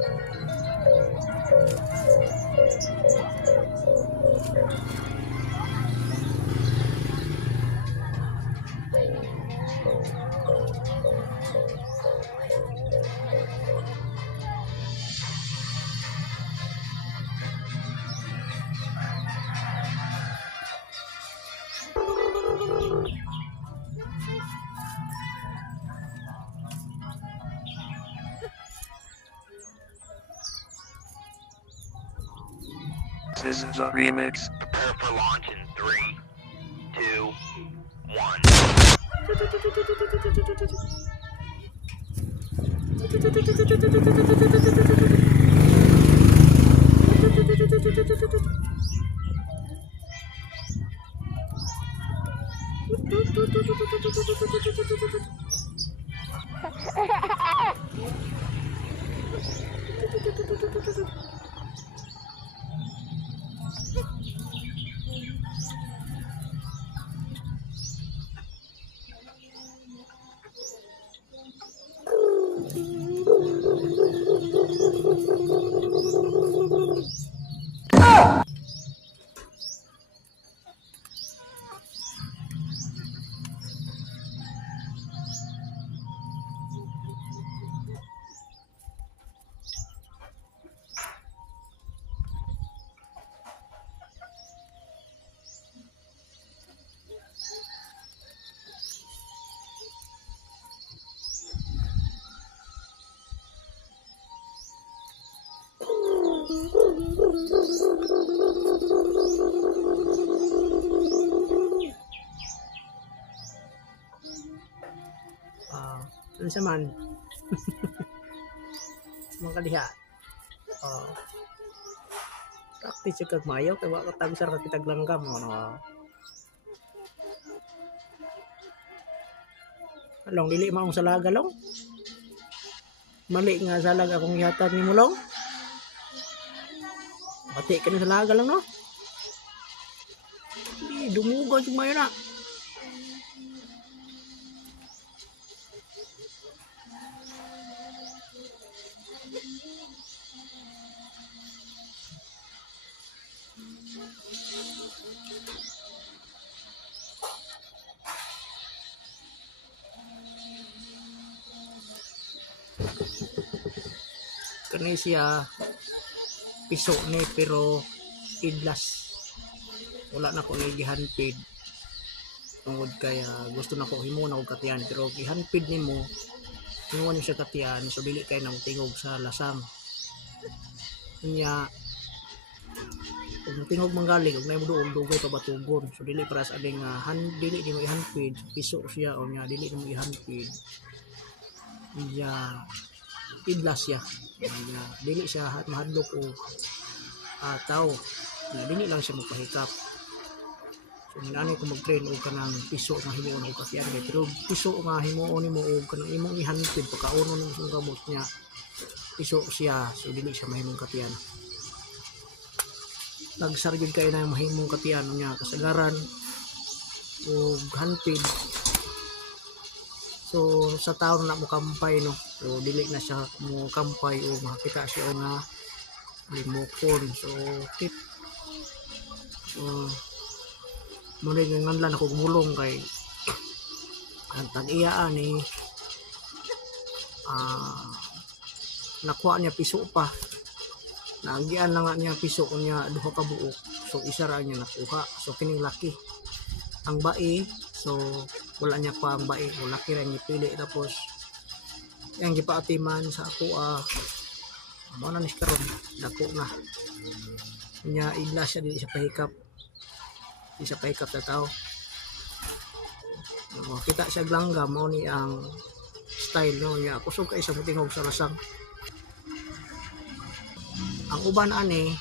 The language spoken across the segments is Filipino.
Thank you. This is a remix. Prepare for launch in three, two, one. Ah, ano sa man? Mga kaliha. Ah. practice yung kagmayaw kay wa ka tagsar ka kitag langgam ano. Along dili maong salaga long. Mali nga salag akong ihatag ni mo long. Pati ka na salaga lang no. Di dumugo yung mayo na. Kani siya piso ni pero idlas. Wala na ko ni gihanpid. Tungod kaya gusto na ko himo na og katiyan. Pero gihanpid nimo himuon ni siya katiyan. So dili kay nang tingog sa lasang nya kung tingog manggaling ug nay mo duol dugay pa batugon so dili para sa ading nga han dili di mo ihanpid. Piso siya o nya dili mo ihanpid. Iya idlas siya Kaya, dili siya mahadlok o uh, tao. Dili lang siya magpahikap so minani ko mag-train og kanang piso nga himuon og kapian kay pero piso nga himuon nimo og kanang imong ihanpid pagkauno nimo sa gamot niya piso siya. So dili siya mahimong kapian nagsargid kay na mahimong kapian niya. Kasagaran og hanpid So sa taon na mo kampay no. So dili na siya mo kampay o makita siya nga limokon. So tip. So muna nga nganlan ako gumulong kay ang tag-iyaan ni ah nakuha niya piso pa. Naagian lang nga niya piso niya duha ka buok so isa ra niya nakuha. So kining laki. Ang bai so wala niya pa ang bai o laki ra niya pili tapos yang gipaatiman sa ako ah mo na nis karon dako na. Nya ila siya dili siya pahikap di siya pahikap sa tao. O, kita siya glangga mo ni ang style no? Niya kusog kay sa mutingog sa lasang. Ang uban ani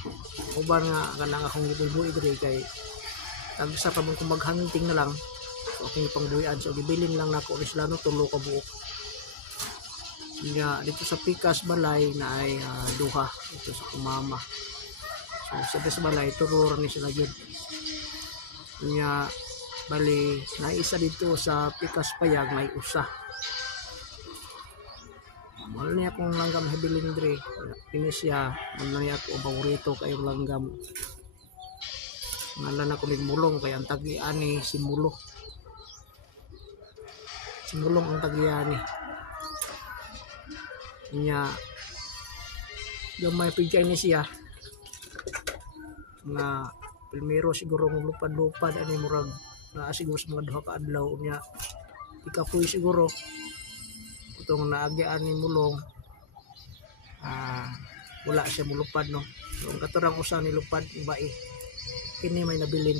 uban nga kanang akong gibubuhi diri kay tagsa pa man kung maghunting na lang so akong ipangbuhian so gibilin lang nako ni sila no tulo ka buok nga dito sa Pikas Balay na ay ah, duha dito sa kumama so sa Pikas Balay tururo ni sila yun nga bali naisa dito sa Pikas Payag may usa Mahal niya akong langgam hebilindre. Pinis siya. Mahal niya ako paborito kayong langgam. Ngalan ako ni Mulong kaya ang tagiani si Mulo. Si Mulong ang tagiani. Niya yung may pigkay ni siya. Na primero siguro ng lupad-lupad ani murag na siguro sa mga duha ka adlaw niya ikapoy siguro. Itong naagyaan ni mulong ah wala siya mulupad no? So, ang katurang usa ni lupad iba eh kini may nabilin.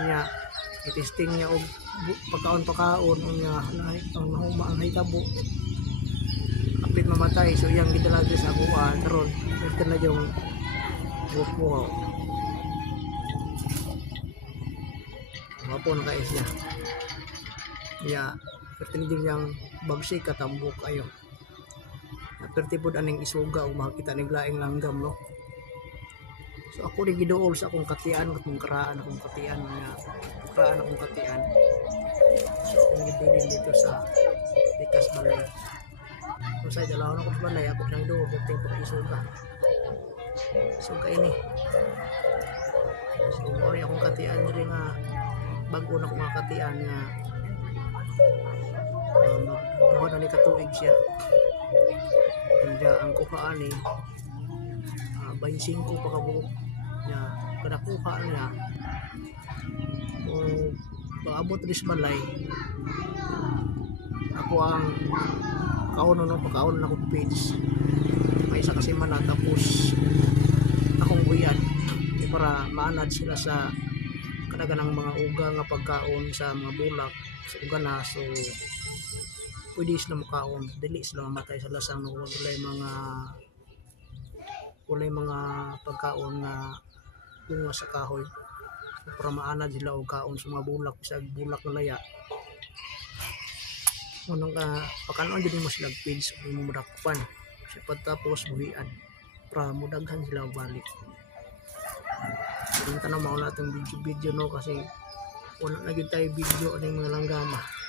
Niya itesting niya og bu- pagkaon pagkaon niya na ang nahuma ang hitabo kapit mamatay so iyang gidalagi sa kuha karon ito na yung buko Hapon ka siya. Ya, pertinding yang bagsi katambok ayo. Napertipod aning isuga o makakita ning laing langgam no. Ako rin giduol sa akong katian akong karaan akong katian nga karaan akong katian. So akong gibilin dito sa Likas Balay. So sa dalawa na ko sa balay ako nang duol dating pag isuga. So kay ni. So mo rin akong katian diri nga bago na ko mga katian nga uh, magbuha na ni katuig siya. Kaya ang kuhaan ni uh, 25 pa kabuok niya kada kuha niya o paabot ris balay ako ang kauno no pagkaon na akong page. May isa kasi man tapos akong buyan para maanad sila sa kadaganang mga uga nga pagkaon sa mga bulak sa uga na so pwede sila makaon. Dili sila mamatay sa lasang no? Walay mga walay mga pagkaon nga bunga sa kahoy. So, para maanad sila og kaon sa mga bulak sa bulak na laya. Unang ka pakanon din mo sila page o mo mudakpan sa pagtapos buhian. Para mudaghan sila balik. Hindi ka na mauna itong video-video no? Kasi wala na tayo video ano yung mga langgama.